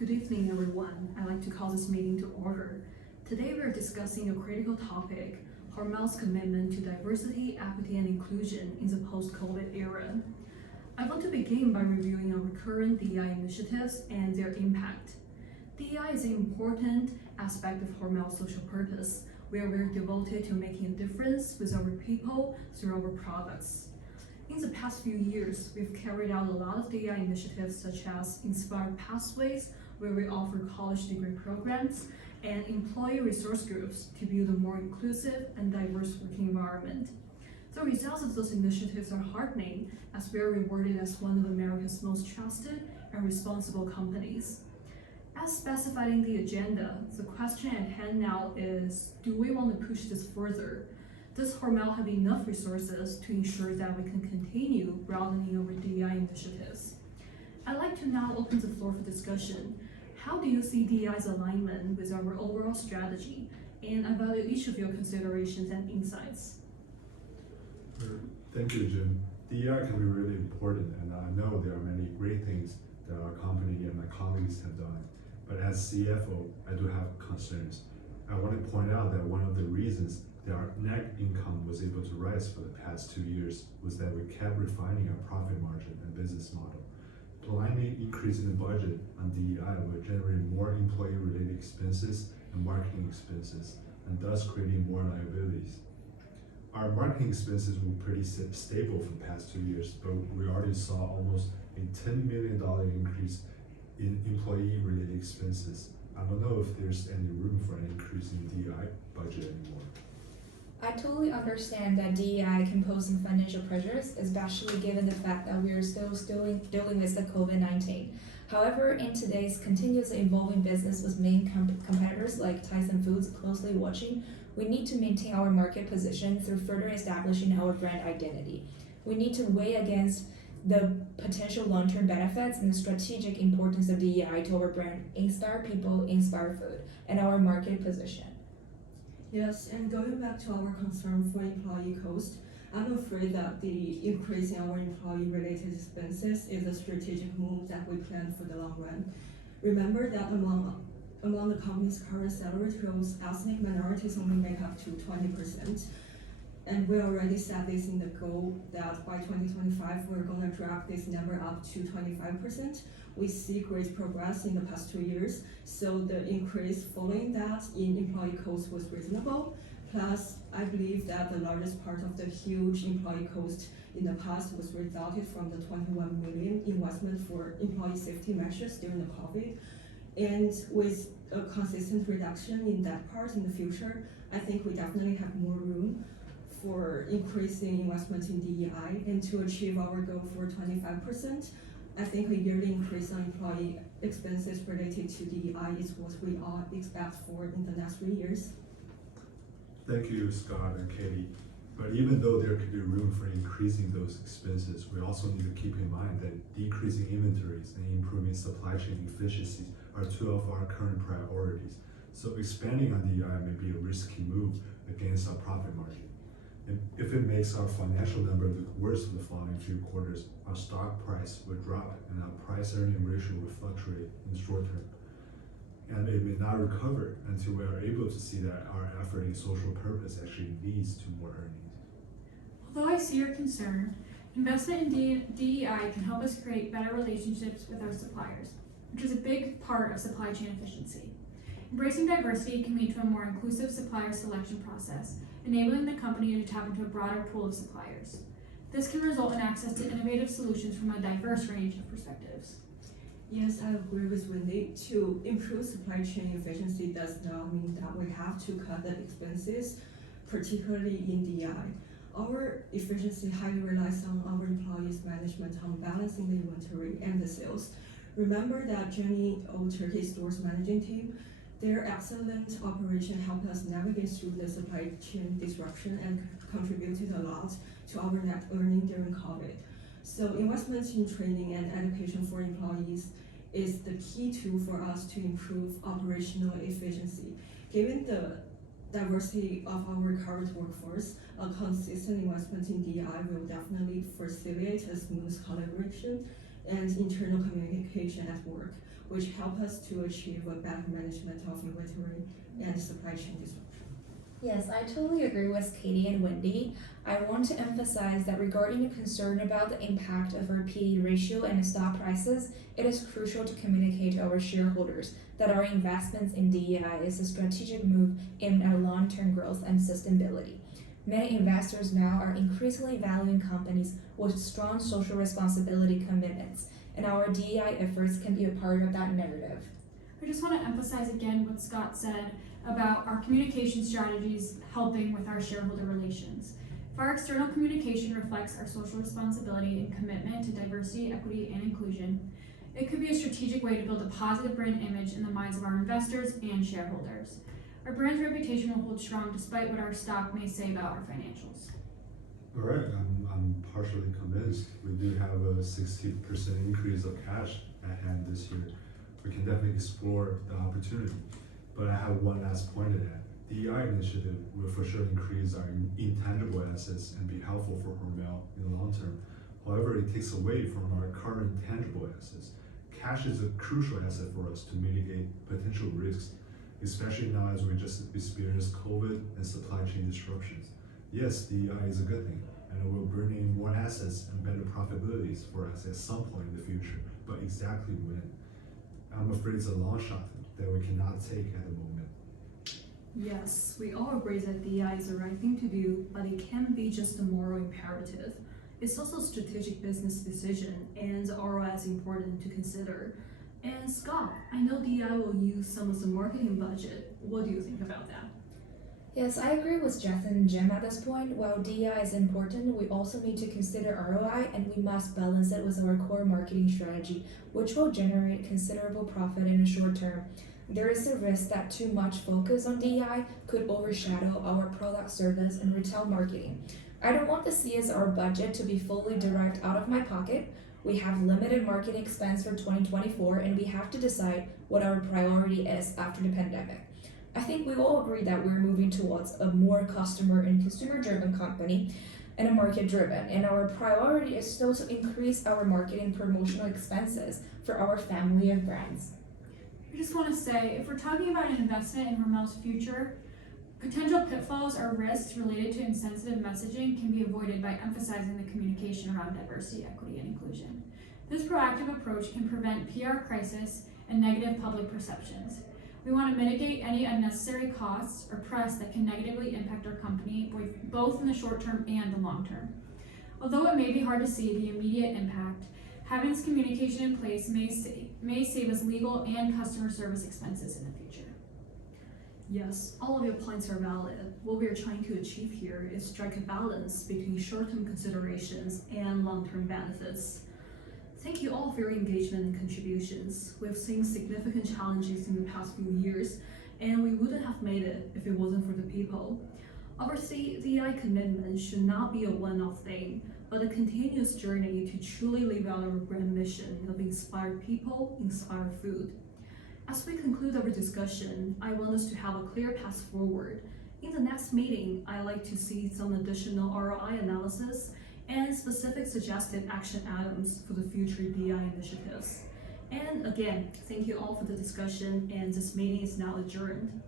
Good evening, everyone. I'd like to call this meeting to order. Today, we are discussing a critical topic, Hormel's commitment to diversity, equity, and inclusion in the post-COVID era. I want to begin by reviewing our current DEI initiatives and their impact. DEI is an important aspect of Hormel's social purpose, where we're devoted to making a difference with our people through our products. In the past few years, we've carried out a lot of DEI initiatives such as Inspired Pathways, where we offer college degree programs, and employee resource groups to build a more inclusive and diverse working environment. The results of those initiatives are heartening, as we are rewarded as one of America's most trusted and responsible companies. As specified in the agenda, the question at hand now is, do we want to push this further? Does Hormel have enough resources to ensure that we can continue broadening our DEI initiatives? I'd like to now open the floor for discussion. How do you see DEI's alignment with our overall strategy? And I value each of your considerations and insights. Thank you, Jim. DEI can be really important, and I know there are many great things that our company and my colleagues have done. But as CFO, I do have concerns. I want to point out that one of the reasons that our net income was able to rise for the past 2 years was that we kept refining our profit margin and business model. Blindly increasing the budget on DEI will generate more employee-related expenses and marketing expenses, and thus creating more liabilities. Our marketing expenses were pretty stable for the past 2 years, but we already saw almost a $10 million increase in employee-related expenses. I don't know if there's any room for an increase in DEI budget anymore. I totally understand that DEI can pose some financial pressures, especially given the fact that we are still dealing with the COVID-19. However, in today's continuously evolving business with main competitors like Tyson Foods closely watching, we need to maintain our market position through further establishing our brand identity. We need to weigh against the potential long-term benefits and the strategic importance of DEI to our brand, inspire people, inspire food, and our market position. Yes, and going back to our concern for employee cost, I'm afraid that the increase in our employee-related expenses is a strategic move that we plan for the long run. Remember that among the company's current salary roles, ethnic minorities only make up to 20%. And we already set this in the goal that by 2025, we're going to drop this number up to 25%. We see great progress in the past 2 years, so the increase following that in employee cost was reasonable. Plus, I believe that the largest part of the huge employee cost in the past was resulted from the $21 million investment for employee safety measures during the COVID. And with a consistent reduction in that part in the future, I think we definitely have more room for increasing investment in DEI, and to achieve our goal for 25%. I think a yearly increase on employee expenses related to DEI is what we all expect for in the next 3 years. Thank you, Scott and Katie. But even though there could be room for increasing those expenses, we also need to keep in mind that decreasing inventories and improving supply chain efficiency are two of our current priorities. So expanding on DEI may be a risky move against our profit margin. If it makes our financial number look worse for the following few quarters, our stock price will drop and our price-earning ratio will fluctuate in the short term. And it may not recover until we are able to see that our effort in social purpose actually leads to more earnings. Although I see your concern, investment in DEI can help us create better relationships with our suppliers, which is a big part of supply chain efficiency. Embracing diversity can lead to a more inclusive supplier selection process, enabling the company to tap into a broader pool of suppliers. This can result in access to innovative solutions from a diverse range of perspectives. Yes, I agree with Wendy. To improve supply chain efficiency does not mean that we have to cut the expenses, particularly in DEI. Our efficiency highly relies on our employees' management on balancing the inventory and the sales. Remember that Jenny Old Turkey Store's managing team, their excellent operation helped us navigate through the supply chain disruption and contributed a lot to our net earning during COVID. So investments in training and education for employees is the key tool for us to improve operational efficiency. Given the diversity of our current workforce, a consistent investment in DEI will definitely facilitate a smooth collaboration and internal communication at work, which help us to achieve a better management of inventory and supply chain disruption. Yes, I totally agree with Katie and Wendy. I want to emphasize that regarding the concern about the impact of our PE ratio and stock prices, it is crucial to communicate to our shareholders that our investments in DEI is a strategic move aimed at long-term growth and sustainability. Many investors now are increasingly valuing companies with strong social responsibility commitments, and our DEI efforts can be a part of that narrative. I just want to emphasize again what Scott said about our communication strategies helping with our shareholder relations. If our external communication reflects our social responsibility and commitment to diversity, equity, and inclusion, it could be a strategic way to build a positive brand image in the minds of our investors and shareholders. Our brand's reputation will hold strong despite what our stock may say about our financials. All right, I'm partially convinced. We do have a 60% increase of cash at hand this year. We can definitely explore the opportunity. But I have one last point to that. The DEI initiative will for sure increase our intangible assets and be helpful for Hormel in the long term. However, it takes away from our current tangible assets. Cash is a crucial asset for us to mitigate potential risks, especially now as we just experienced COVID and supply chain disruptions. Yes, DEI is a good thing, and it will bring in more assets and better profitabilities for us at some point in the future, but exactly when? I'm afraid it's a long shot that we cannot take at the moment. Yes, we all agree that DEI is the right thing to do, but it can't be just a moral imperative. It's also a strategic business decision, and ROI is important to consider. And Scott, I know DEI will use some of the marketing budget. What do you think about that? Yes, I agree with Jacinth and Zheng at this point. While DEI is important, we also need to consider ROI, and we must balance it with our core marketing strategy, which will generate considerable profit in the short term. There is a risk that too much focus on DEI could overshadow our product, service, and retail marketing. I don't want the CSR budget to be fully derived out of my pocket. We have limited marketing expense for 2024, and we have to decide what our priority is after the pandemic. I think we all agree that we're moving towards a more customer and consumer-driven company and a market-driven, and our priority is still to increase our marketing promotional expenses for our family of brands. I just want to say, if we're talking about an investment in Hormel's future, potential pitfalls or risks related to insensitive messaging can be avoided by emphasizing the communication around diversity, equity, and inclusion. This proactive approach can prevent PR crisis and negative public perceptions. We want to mitigate any unnecessary costs or press that can negatively impact our company, both in the short term and the long term. Although it may be hard to see the immediate impact, having this communication in place may save us legal and customer service expenses in the future. Yes, all of your points are valid. What we are trying to achieve here is strike a balance between short-term considerations and long-term benefits. Thank you all for your engagement and contributions. We've seen significant challenges in the past few years, and we wouldn't have made it if it wasn't for the people. Our DEI commitment should not be a one-off thing, but a continuous journey to truly live out our brand mission of inspired people, inspired food. As we conclude our discussion, I want us to have a clear path forward. In the next meeting, I'd like to see some additional ROI analysis and specific suggested action items for the future DEI initiatives. And again, thank you all for the discussion, and this meeting is now adjourned.